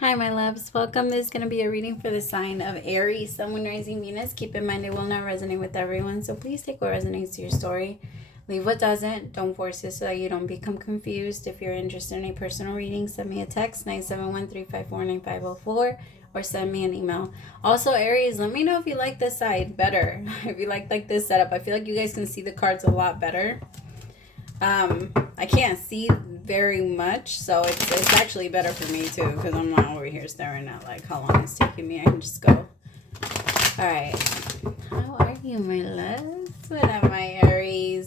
Hi, my loves. Welcome. This is going to be a reading for the sign of Aries, Sun, Moon, Rising, Venus. Keep in mind it will not resonate with everyone, so please take what resonates to your story. Leave what doesn't. Don't force it so that you don't become confused. If you're interested in a personal reading, send me a text, 971-354-9504, or send me an email. Also, Aries, let me know if you like this side better. If you like this setup. I feel like you guys can see the cards a lot better. I can't see very much, so it's actually better for me too, because I'm not over here staring at like how long it's taking me. I can just go. Alright, how are you, my loves? What up, my Aries?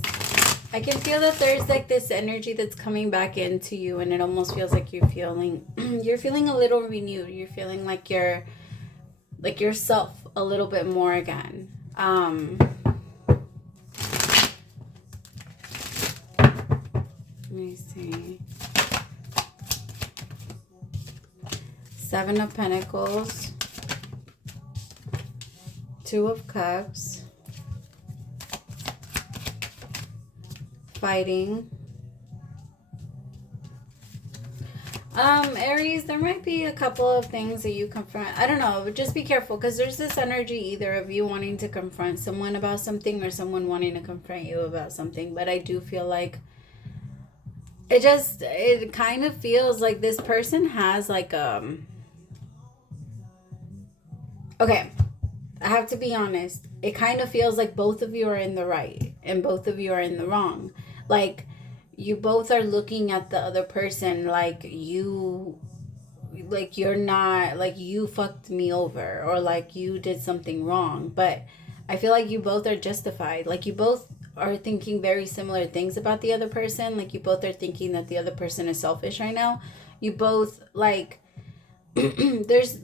I can feel that there's like this energy that's coming back into you, and it almost feels like you're feeling a little renewed. You're feeling like you're like yourself a little bit more again. Let me see. 7 of Pentacles, 2 of Cups, fighting. Aries, there might be a couple of things that you confront. I don't know, but just be careful, because there's this energy either of you wanting to confront someone about something or someone wanting to confront you about something. But I do feel like it kind of feels like this person has like okay, I have to be honest. It kind of feels like both of you are in the right and both of you are in the wrong. Like you both are looking at the other person like you're not, like you fucked me over or like you did something wrong. But I feel like you both are justified. Like you both are thinking very similar things about the other person. Like you both are thinking that the other person is selfish right now. You both like this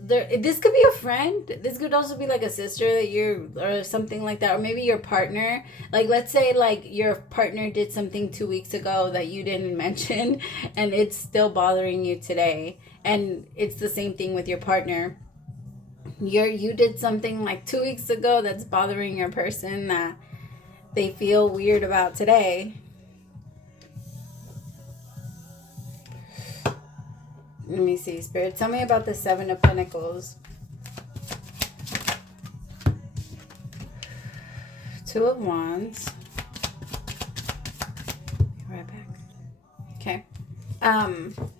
could be a friend. This could also be like a sister that you're, or something like that, or maybe your partner. Like let's say like your partner did something 2 weeks ago that you didn't mention and it's still bothering you today. And it's the same thing with your partner. You did something like 2 weeks ago that's bothering your person that they feel weird about today. Let me see, Spirit. Tell me about the 7 of Pentacles. 2 of Wands. Be right back. Okay.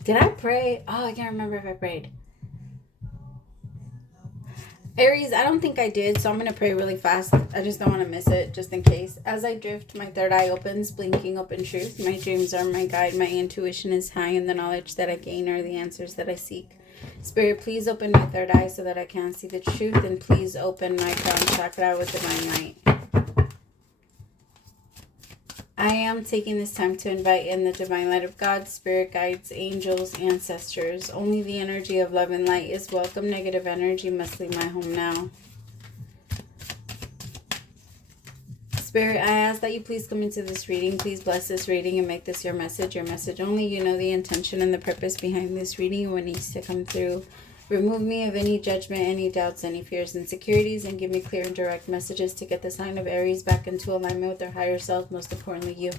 Did I pray? Oh, I can't remember if I prayed. Aries, I don't think I did, so I'm going to pray really fast. I just don't want to miss it, just in case. As I drift, my third eye opens, blinking open truth. My dreams are my guide. My intuition is high, and the knowledge that I gain are the answers that I seek. Spirit, please open my third eye so that I can see the truth, and please open my crown chakra with divine light. I am taking this time to invite in the divine light of God, spirit guides, angels, ancestors. Only the energy of love and light is welcome. Negative energy must leave my home now. Spirit, I ask that you please come into this reading. Please bless this reading and make this your message only. You know the intention and the purpose behind this reading and what needs to come through. Remove me of any judgment, any doubts, any fears, insecurities, and give me clear and direct messages to get the sign of Aries back into alignment with their higher self, most importantly you.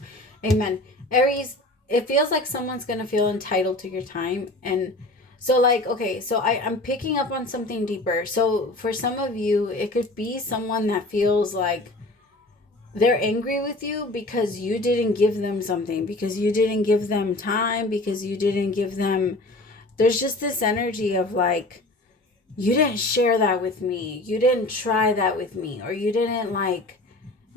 Amen. Aries, it feels like someone's going to feel entitled to your time. And so like, okay, so I'm picking up on something deeper. So for some of you, it could be someone that feels like they're angry with you because you didn't give them something, because you didn't give them time, because you didn't give them... There's just this energy of like, you didn't share that with me. You didn't try that with me. Or you didn't like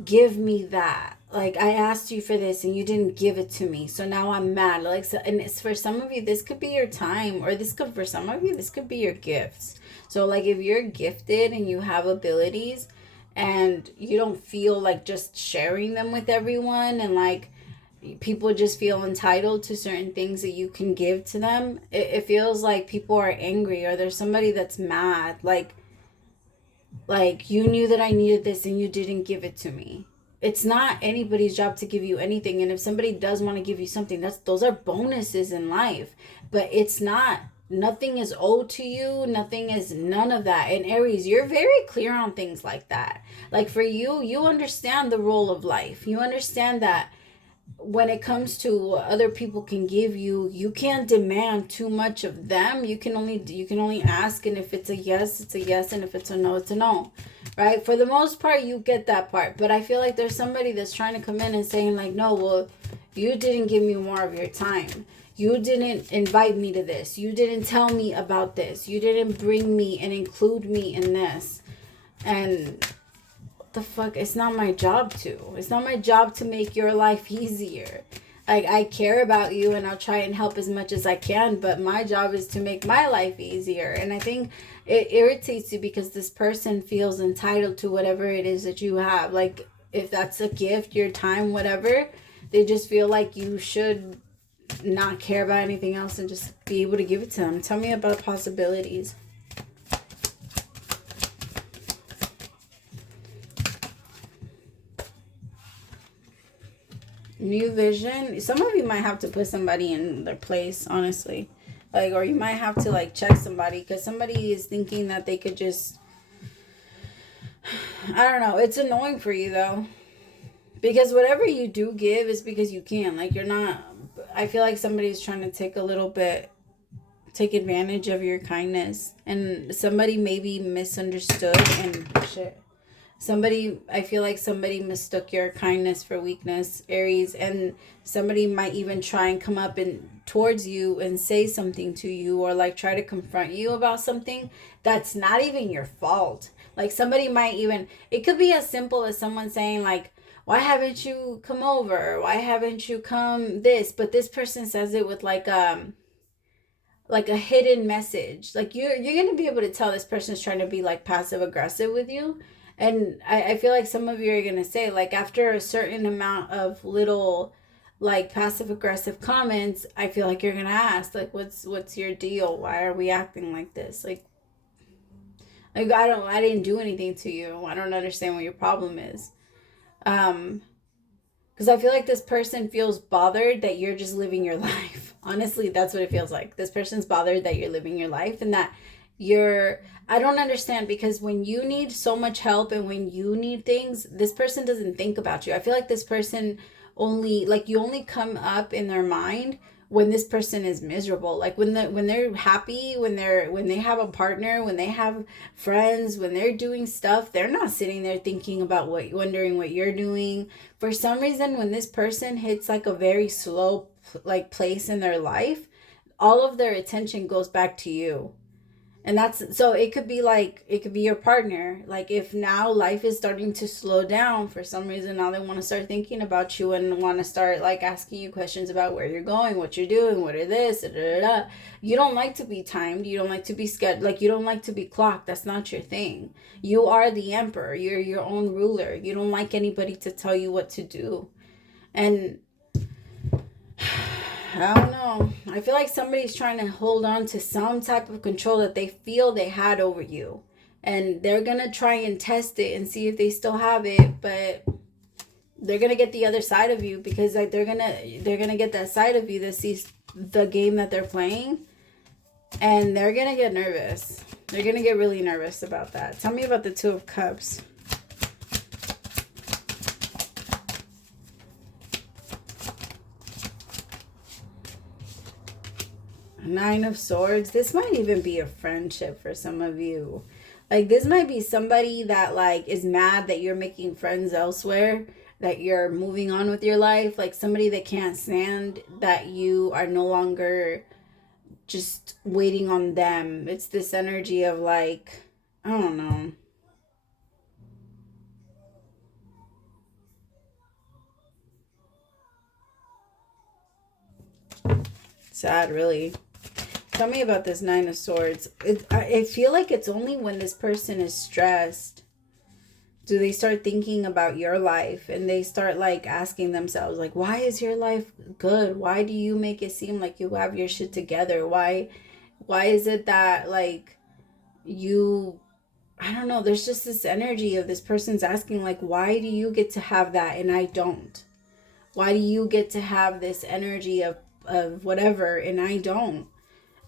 give me that. Like I asked you for this and you didn't give it to me. So now I'm mad. Like, so, and it's for some of you, this could be your time, or this could, for some of you, this could be your gifts. So like if you're gifted and you have abilities and you don't feel like just sharing them with everyone, and like people just feel entitled to certain things that you can give to them, it feels like people are angry, or there's somebody that's mad. Like you knew that I needed this and you didn't give it to me. It's not anybody's job to give you anything. And if somebody does want to give you something, those are bonuses in life. But it's not, nothing is owed to you. Nothing is, none of that. And Aries, you're very clear on things like that. Like for you, you understand the role of life. You understand that when it comes to what other people can give you, you can't demand too much of them. You can only ask, and if it's a yes, it's a yes, and if it's a no, it's a no, right? For the most part, you get that part. But I feel like there's somebody that's trying to come in and saying like, no, well, you didn't give me more of your time. You didn't invite me to this. You didn't tell me about this. You didn't bring me and include me in this. And the fuck, it's not my job to make your life easier. Like, I care about you and I'll try and help as much as I can, but my job is to make my life easier. And I think it irritates you because this person feels entitled to whatever it is that you have. Like, if that's a gift, your time, whatever, they just feel like you should not care about anything else and just be able to give it to them. Tell me about possibilities. New vision. Some of you might have to put somebody in their place, honestly. Like, or you might have to like check somebody, because somebody is thinking that they could just, I don't know. It's annoying for you though, because whatever you do give is because you can. Like, you're not, I feel like somebody's trying to take advantage of your kindness, and somebody maybe misunderstood and shit. I feel like somebody mistook your kindness for weakness, Aries, and somebody might even try and come up and towards you and say something to you, or like try to confront you about something that's not even your fault. Like, somebody might even, it could be as simple as someone saying like, why haven't you come over? Why haven't you come this? But this person says it with like a hidden message. Like, you're going to be able to tell this person's trying to be like passive aggressive with you. And I feel like some of you are going to say, like, after a certain amount of little, like, passive-aggressive comments, I feel like you're going to ask, like, what's your deal? Why are we acting like this? Like, I didn't do anything to you. I don't understand what your problem is. Because I feel like this person feels bothered that you're just living your life. Honestly, that's what it feels like. This person's bothered that you're living your life, and that I don't understand, because when you need so much help and when you need things, this person doesn't think about you. I feel like this person you only come up in their mind when this person is miserable. Like, when they're happy, when they have a partner, when they have friends, when they're doing stuff, they're not sitting there thinking about wondering what you're doing. For some reason, when this person hits like a very slow like place in their life, all of their attention goes back to you. And it could be your partner. Like, if now life is starting to slow down for some reason, now they want to start thinking about you and want to start like asking you questions about where you're going, what you're doing, what are this, da, da, da. You don't like to be timed. You don't like to be scheduled. Like, you don't like to be clocked. That's not your thing. You are the emperor. You're your own ruler. You don't like anybody to tell you what to do. And I don't know. I feel like somebody's trying to hold on to some type of control that they feel they had over you. And they're going to try and test it and see if they still have it. But they're going to get the other side of you, because like they're going to get that side of you that sees the game that they're playing. And they're going to get nervous. They're going to get really nervous about that. Tell me about the Two of Cups. Nine of Swords. This might even be a friendship for some of you. Like, this might be somebody that like is mad that you're making friends elsewhere, that you're moving on with your life. Like, somebody that can't stand that you are no longer just waiting on them. It's this energy of like, I don't know. Sad, really. Tell me about this Nine of Swords. I feel like it's only when this person is stressed do they start thinking about your life, and they start like asking themselves like, why is your life good? Why do you make it seem like you have your shit together? Why is it that like you, I don't know, there's just this energy of this person's asking like, why do you get to have that and I don't? Why do you get to have this energy of whatever and I don't?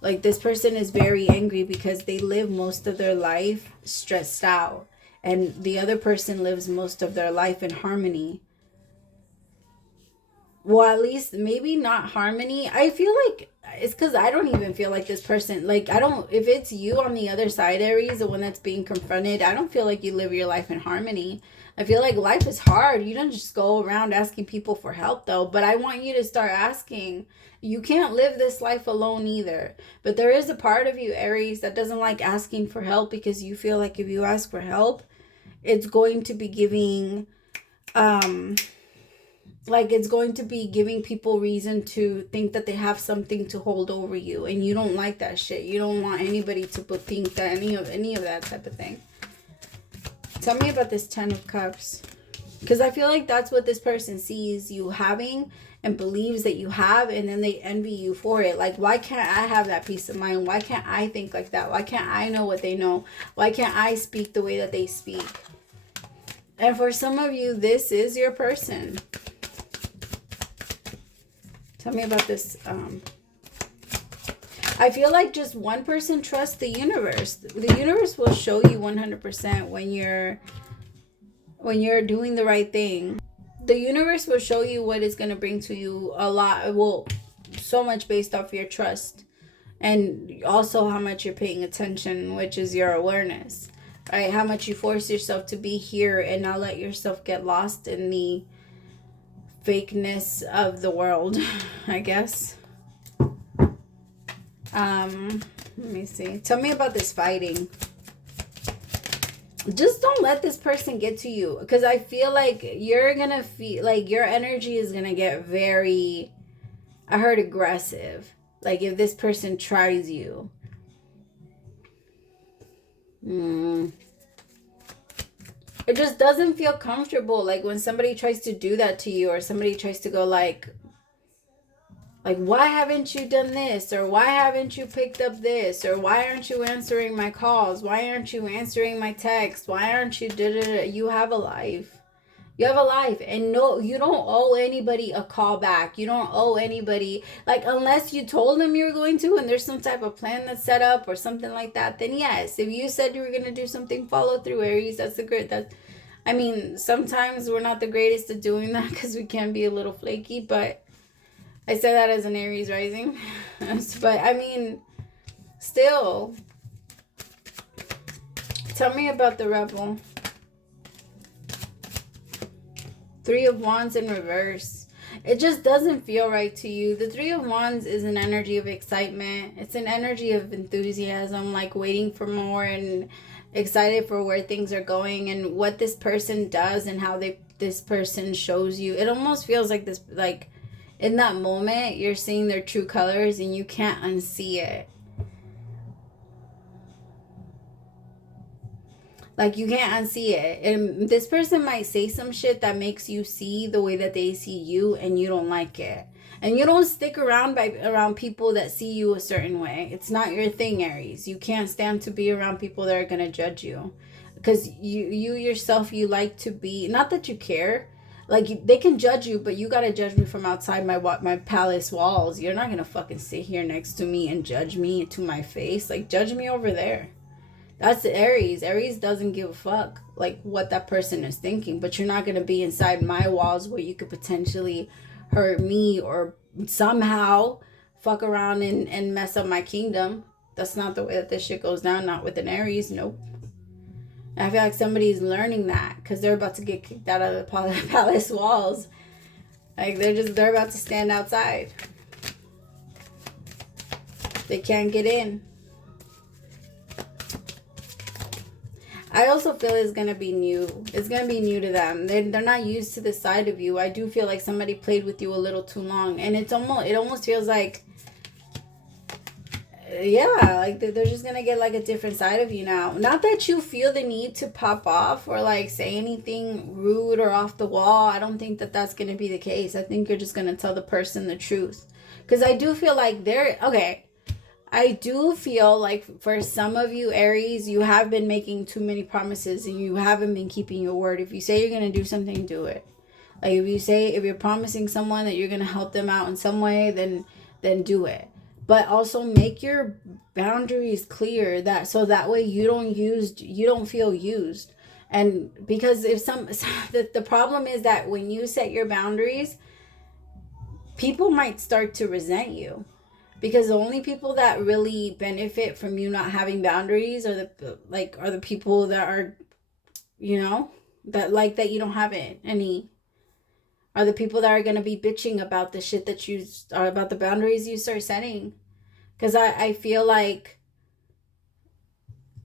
Like, this person is very angry because they live most of their life stressed out, and the other person lives most of their life in harmony. well, at least maybe not harmony. I feel like it's because I don't even feel like this person, like, I don't, if it's you on the other side, Aries, the one that's being confronted, I don't feel like you live your life in harmony. I feel like life is hard. You don't just go around asking people for help, though. But I want you to start asking. You can't live this life alone either. But there is a part of you, Aries, that doesn't like asking for help, because you feel like if you ask for help, it's going to be giving, like, it's going to be giving people reason to think that they have something to hold over you. And you don't like that shit. You don't want anybody to think that any of that type of thing. Tell me about this 10 of Cups. Because I feel like that's what this person sees you having and believes that you have, and then they envy you for it. Like, why can't I have that peace of mind? Why can't I think like that? Why can't I know what they know? Why can't I speak the way that they speak? And for some of you, this is your person. Tell me about this. I feel like just one person trusts the universe. The universe will show you 100% when you're doing the right thing. The universe will show you what it's going to bring to you a lot. Well, so much based off your trust. And also how much you're paying attention, which is your awareness. Right? How much you force yourself to be here and not let yourself get lost in the fakeness of the world, I guess. Let me see. Tell me about this fighting. Just don't let this person get to you, because I feel like you're gonna feel like your energy is gonna get very, I heard, aggressive. Like, if this person tries you. It just doesn't feel comfortable. Like, when somebody tries to do that to you, or somebody tries to go like, why haven't you done this? Or why haven't you picked up this? Or why aren't you answering my calls? Why aren't you answering my texts? Why aren't you You have a life. You have a life. And no, you don't owe anybody a call back. You don't owe anybody, like, unless you told them you were going to, and there's some type of plan that's set up or something like that, then yes. If you said you were going to do something, follow through, Aries. That's the great. I mean, sometimes we're not the greatest at doing that because we can be a little flaky, but I say that as an Aries rising. But I mean, still. Tell me about the Rebel. 3 of Wands in reverse. It just doesn't feel right to you. The 3 of Wands is an energy of excitement. It's an energy of enthusiasm, like waiting for more and excited for where things are going and what this person does and how this person shows you. It almost feels like this, like, in that moment, you're seeing their true colors and you can't unsee it. Like, you can't unsee it. And this person might say some shit that makes you see the way that they see you, and you don't like it. And you don't stick around around people that see you a certain way. It's not your thing, Aries. You can't stand to be around people that are going to judge you. Because you yourself, you like to be, not that you care. Like, they can judge you, but you got to judge me from outside my palace walls. You're not going to fucking sit here next to me and judge me to my face. Like, judge me over there. That's Aries. Aries doesn't give a fuck, like, what that person is thinking. But you're not going to be inside my walls where you could potentially hurt me or somehow fuck around and mess up my kingdom. That's not the way that this shit goes down. Not with an Aries. Nope. I feel like somebody's learning that because they're about to get kicked out of the palace walls. Like, they're about to stand outside. They can't get in. I also feel it's going to be new. It's going to be new to them. They're not used to this side of you. I do feel like somebody played with you a little too long. And it almost feels like, yeah, like they're just going to get like a different side of you now. Not that you feel the need to pop off or like say anything rude or off the wall. I don't think that that's going to be the case. I think you're just going to tell the person the truth. Because I do feel like I do feel like for some of you, Aries, you have been making too many promises and you haven't been keeping your word. If you say you're going to do something, do it. Like, if you're promising someone that you're going to help them out in some way, then do it. But also make your boundaries clear, so that way you don't feel used. And because the problem is that when you set your boundaries, people might start to resent you. Because the only people that really benefit from you not having boundaries are the people that are, you know, that you don't have any, are the people that are going to be bitching about the shit that you are, about the boundaries you start setting. Because I feel like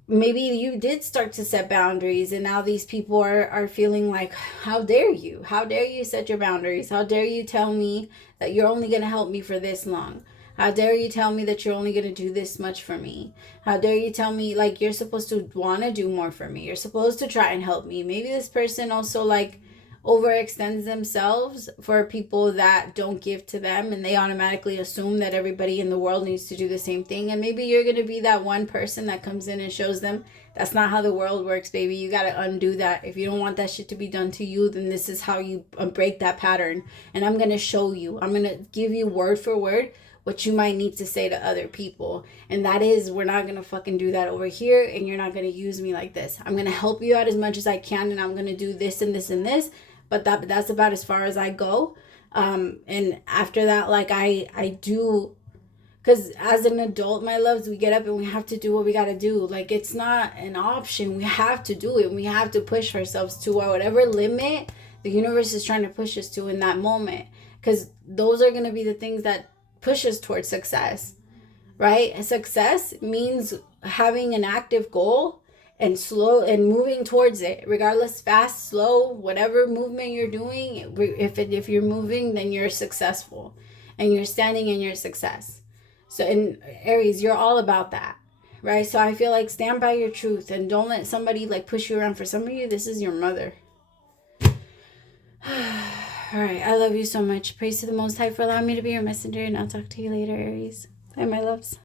maybe you did start to set boundaries, and now these people are feeling like, how dare you? How dare you set your boundaries? How dare you tell me that you're only going to help me for this long? How dare you tell me that you're only going to do this much for me? How dare you tell me, like, you're supposed to want to do more for me? You're supposed to try and help me. Maybe this person also, like, overextends themselves for people that don't give to them, and they automatically assume that everybody in the world needs to do the same thing. And maybe you're going to be that one person that comes in and shows them that's not how the world works, baby. You got to undo that. If you don't want that shit to be done to you, then this is how you break that pattern. And I'm going to show you. I'm going to give you word for word what you might need to say to other people. And that is, we're not going to fucking do that over here, and you're not going to use me like this. I'm going to help you out as much as I can, and I'm going to do this and this and this. But that's about as far as I go. And after that, like, I do, because as an adult, my loves, we get up and we have to do what we got to do. Like, it's not an option. We have to do it. We have to push ourselves to whatever limit the universe is trying to push us to in that moment. Because those are going to be the things that push us towards success, right? Success means having an active goal and slow and moving towards it, regardless, fast, slow, whatever movement you're doing. If you're moving, then you're successful, and you're standing in your success. So in Aries, you're all about that, right? So I feel like stand by your truth and don't let somebody like push you around. For some of you, this is your mother. All right, I love you so much. Praise to the Most High for allowing me to be your messenger, and I'll talk to you later, Aries. Bye, my loves.